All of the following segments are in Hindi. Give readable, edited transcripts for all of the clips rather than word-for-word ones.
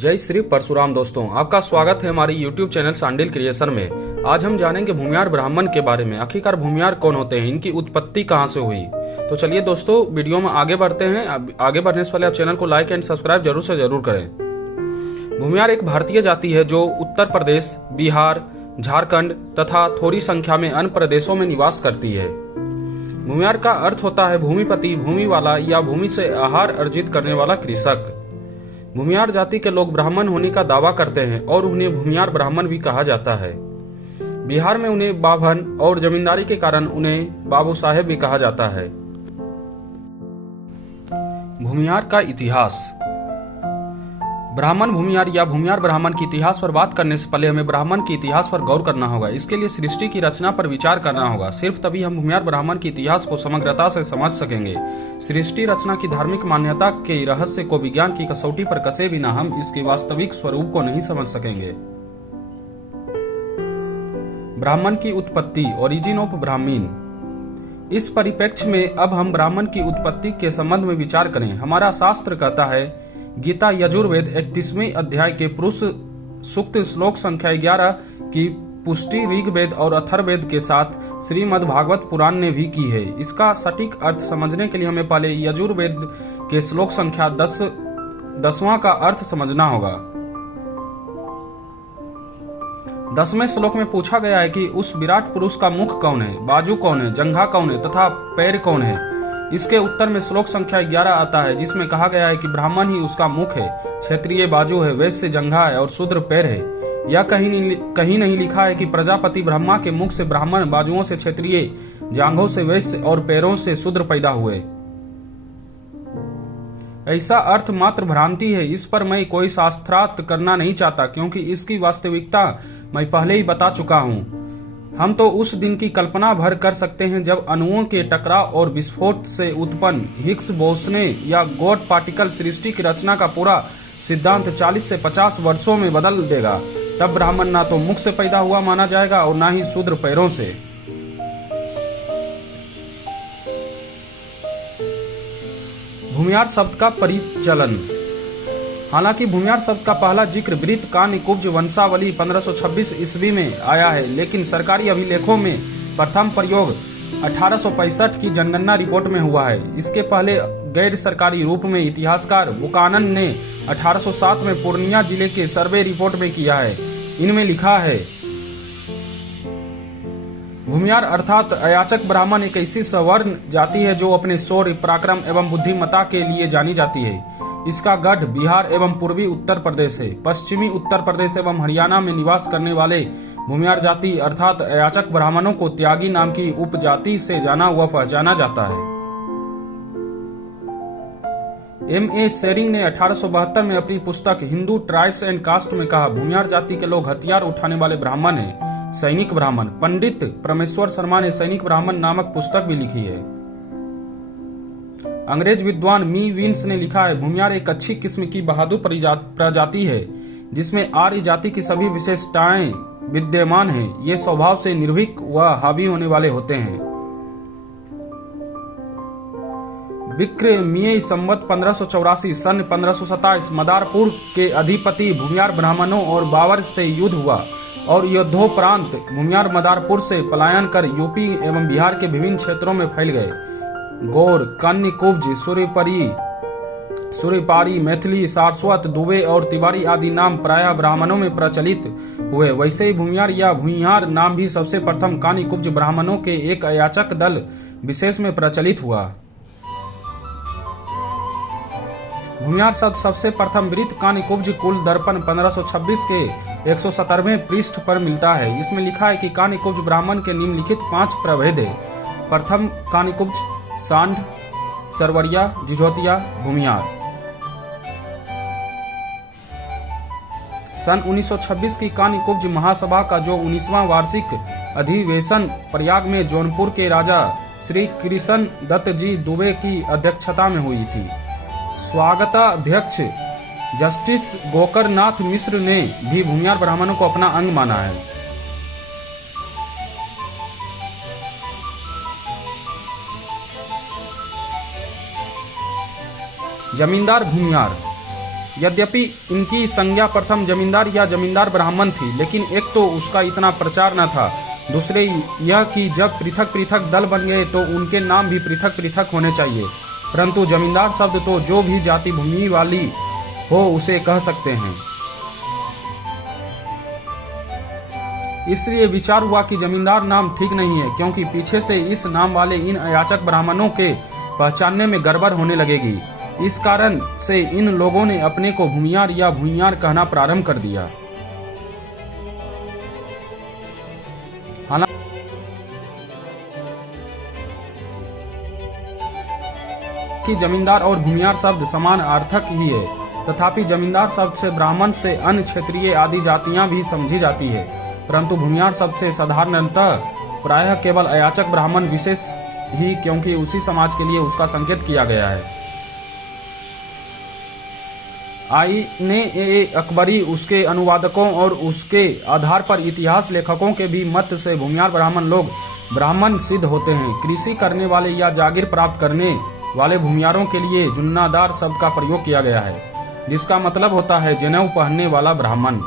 जय श्री परशुराम। दोस्तों, आपका स्वागत है हमारी YouTube चैनल सांडिल क्रिएशन में। आज हम जानेंगे भूमियार ब्राह्मण के बारे में। आखिरकार भूमियार कौन होते हैं, इनकी उत्पत्ति कहां से हुई। तो चलिए दोस्तों, वीडियो में आगे बढ़ते हैं। आगे बढ़ने से पहले आप चैनल को लाइक एंड सब्सक्राइब जरूर से जरूर करें। भूमियार एक भारतीय जाति है जो उत्तर प्रदेश, बिहार, झारखंड तथा थोड़ी संख्या में अन्य प्रदेशों में निवास करती है। भूमियार का अर्थ होता है भूमिपति, भूमि वाला या भूमि से आहार अर्जित करने वाला कृषक। भूमियार जाति के लोग ब्राह्मण होने का दावा करते हैं और उन्हें भूमियार ब्राह्मण भी कहा जाता है। बिहार में उन्हें बाभन और जमींदारी के कारण उन्हें बाबू साहेब भी कहा जाता है। भूमियार का इतिहास। ब्राह्मण भूमियार या भूमियार ब्राह्मण के इतिहास पर बात करने से पहले हमें ब्राह्मण के इतिहास पर गौर करना होगा। इसके लिए सृष्टि की रचना पर विचार करना होगा। सिर्फ तभी हम भूमियार ब्राह्मण के इतिहास को समग्रता से समझ सकेंगे। सृष्टि रचना की धार्मिक मान्यता के रहस्य को विज्ञान की कसौटी पर कसे बिना हम इसके वास्तविक स्वरूप को नहीं समझ सकेंगे। ब्राह्मण की उत्पत्ति, ओरिजिन ऑफ ब्राह्मीण। इस परिप्रेक्ष्य में अब हम ब्राह्मण की उत्पत्ति के संबंध में विचार करें। हमारा शास्त्र कहता है, गीता यजुर्वेद 31वें अध्याय के पुरुष सूक्त श्लोक संख्या 11 की पुष्टि ऋग्वेद और अथर्ववेद के साथ श्रीमद् भागवत पुराण ने भी की है। इसका सटीक अर्थ समझने के लिए हमें पहले यजुर्वेद के श्लोक संख्या 10वां का अर्थ समझना होगा। 10वें श्लोक में पूछा गया है कि उस विराट पुरुष का मुख कौन है, बाजू कौन है, जंघा कौन है तथा पैर कौन है। इसके उत्तर में श्लोक संख्या 11 आता है, जिसमें कहा गया है कि ब्राह्मण ही उसका मुख है, क्षत्रिय बाजू है, वैश्य जंघा है और शूद्र पैर है। यह कहीं नहीं लिखा है कि प्रजापति ब्रह्मा के मुख से ब्राह्मण, बाजुओं से क्षत्रिय, जांघों से वैश्य और पैरों से शूद्र पैदा हुए। ऐसा अर्थ मात्र भ्रांति है। इस पर मैं कोई शास्त्रार्थ करना नहीं चाहता, क्योंकि इसकी वास्तविकता मैं पहले ही बता चुका हूँ। हम तो उस दिन की कल्पना भर कर सकते हैं जब अणुओं के टकराव और विस्फोट से उत्पन्न हिग्स बोसने या गॉड पार्टिकल सृष्टि की रचना का पूरा सिद्धांत 40 से 50 वर्षों में बदल देगा। तब ब्राह्मण ना तो मुख से पैदा हुआ माना जाएगा और ना ही शूद्र पैरों से। भूमियार शब्द का परिचलन। हालांकि भूमियार शब्द का पहला जिक्र वृत्त कान्य कुब्ज वंशावली 1526 ईस्वी में आया है, लेकिन सरकारी अभिलेखों में प्रथम प्रयोग 1865 की जनगणना रिपोर्ट में हुआ है। इसके पहले गैर सरकारी रूप में इतिहासकार बुकानन ने 1807 में पूर्णिया जिले के सर्वे रिपोर्ट में किया है। इनमें लिखा है, भूमियार अर्थात अयाचक ब्राह्मण एक ऐसी सवर्ण जाति है जो अपने शौर्य, पराक्रम एवं बुद्धिमत्ता के लिए जानी जाती है। इसका गढ़ बिहार एवं पूर्वी उत्तर प्रदेश है। पश्चिमी उत्तर प्रदेश एवं हरियाणा में निवास करने वाले भूमियार जाति अर्थात अयाचक ब्राह्मणों को त्यागी नाम की उपजाति से जाना हुआ पहचाना जाता है। M.A. शेरिंग ने 1872 में अपनी पुस्तक हिंदू ट्राइब्स एंड कास्ट में कहा, भूमियार जाति के लोग हथियार उठाने वाले ब्राह्मण हैं, सैनिक ब्राह्मण। पंडित परमेश्वर शर्मा ने सैनिक ब्राह्मण नामक पुस्तक भी लिखी है। अंग्रेज विद्वान मी विंस ने लिखा है, भूमियार एक अच्छी किस्म की बहादुर प्रजाति है जिसमें आर्य जाति की सभी विशेषताएं विद्यमान हैं। ये स्वभाव से निर्भीक व हावी होने वाले होते हैं। विक्रमीय संवत 1584 सन 1527 मदारपुर के अधिपति भूमियार ब्राह्मणों और बाबर से युद्ध हुआ और युद्धोपरांत भूमियार मदारपुर से पलायन कर यूपी एवं बिहार के विभिन्न क्षेत्रों में फैल गए। गौर, कन्य कुब्ज, सूर्यपारी, मैथिली, सारस्वत, दुबे और तिवारी आदि नाम प्रायः ब्राह्मणों में प्रचलित हुए। वैसे ही भूमियार या भूइयार नाम भी सबसे प्रथम कान्य कुब्ज ब्राह्मणों के एक अयाचक दल विशेष में प्रचलित हुआ। भूमियार शब्द सबसे प्रथम वृत्त कान्य कुब्ज कुल दर्पण 1526 के 117वें पृष्ठ पर मिलता है। इसमें लिखा है कि कान्य कुब्ज ब्राह्मण के निम्नलिखित 5 प्रभेद है। प्रथम कान्य कुब्ज सांड, सरवरिया, जिझोतिया, भूमियार। सन 1926 की कान्य कुब्ज महासभा का जो 19वां वार्षिक अधिवेशन प्रयाग में जौनपुर के राजा श्री कृष्ण दत्त जी दुबे की अध्यक्षता में हुई थी। स्वागताध्यक्ष जस्टिस गोकरनाथ मिश्र ने भी भूमियार ब्राह्मणों को अपना अंग माना है। जमींदार भूमियार। यद्यपि इनकी संज्ञा प्रथम जमींदार या जमींदार ब्राह्मण थी, लेकिन एक तो उसका इतना प्रचार न था, दूसरे यह कि जब पृथक पृथक दल बन गए तो उनके नाम भी पृथक पृथक होने चाहिए। परंतु जमींदार शब्द तो जो भी जाति भूमि वाली हो उसे कह सकते हैं। इसलिए विचार हुआ कि जमींदार नाम ठीक नहीं है, क्योंकि पीछे से इस नाम वाले इन अयाचक ब्राह्मणों के पहचानने में गड़बड़ होने लगेगी। इस कारण से इन लोगों ने अपने को भूमियार या भूइयार कहना प्रारंभ कर दिया। हालांकि जमींदार और भूमियार शब्द समान अर्थक ही है, तथापि जमींदार शब्द से ब्राह्मण से अन्य क्षेत्रीय आदि जातियां भी समझी जाती है, परंतु भूमियार शब्द से साधारणतः प्रायः केवल अयाचक ब्राह्मण विशेष ही, क्योंकि उसी समाज के लिए उसका संकेत किया गया है। आईने अकबरी, उसके अनुवादकों और उसके आधार पर इतिहास लेखकों के भी मत से भूमियार ब्राह्मण लोग ब्राह्मण सिद्ध होते हैं। कृषि करने वाले या जागीर प्राप्त करने वाले भूमियारों के लिए जुन्नादार शब्द का प्रयोग किया गया है, जिसका मतलब होता है जनेऊ पहनने वाला ब्राह्मण।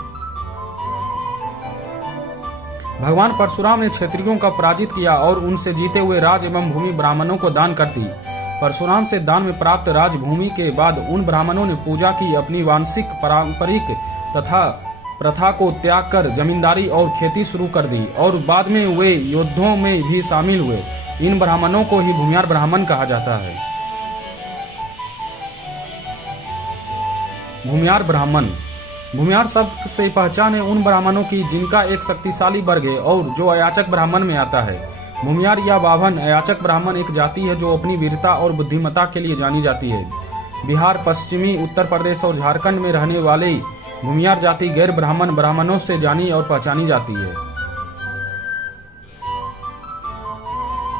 भगवान परशुराम ने क्षत्रियों का पराजित किया और उनसे जीते हुए राज एवं भूमि ब्राह्मणों को दान कर दी। परशुराम से दान में प्राप्त राज भूमि के बाद उन ब्राह्मणों ने पूजा की, अपनी वांशिक पारंपरिक तथा प्रथा को त्याग कर जमींदारी और खेती शुरू कर दी और बाद में वे युद्धों में भी शामिल हुए। इन ब्राह्मणों को ही भूमियार ब्राह्मण कहा जाता है। भूमियार ब्राह्मण, भूमियार शब्द से पहचान है उन ब्राह्मणों की जिनका एक शक्तिशाली वर्ग है और जो अयाचक ब्राह्मण में आता है। भूमियार या बाभन अयाचक ब्राह्मण एक जाति है जो अपनी वीरता और बुद्धिमत्ता के लिए जानी जाती है। बिहार, पश्चिमी उत्तर प्रदेश और झारखंड में रहने वाले भूमियार जाति गैर ब्राह्मण ब्राह्मणों से जानी और पहचानी जाती है।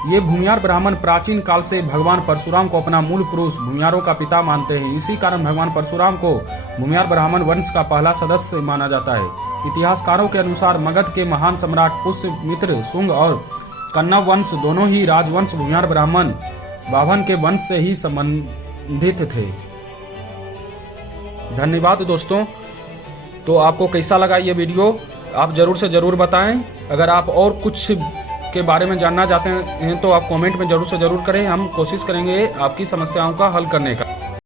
ये भूमियार ब्राह्मण प्राचीन काल से भगवान परशुराम को अपना मूल पुरुष भूमियारों का पिता मानते हैं। इसी कारण भगवान परशुराम को भूमियार ब्राह्मण वंश का पहला सदस्य माना जाता है। इतिहासकारों के अनुसार मगध के महान सम्राट पुष्यमित्र, शुंग और कन्नव वंश दोनों ही राजवंश भूमियार ब्राह्मण बाभन के वंश से ही संबंधित थे। धन्यवाद दोस्तों। तो आपको कैसा लगा ये वीडियो, आप जरूर से जरूर बताएं। अगर आप और कुछ के बारे में जानना चाहते हैं तो आप कमेंट में जरूर से जरूर करें। हम कोशिश करेंगे आपकी समस्याओं का हल करने का।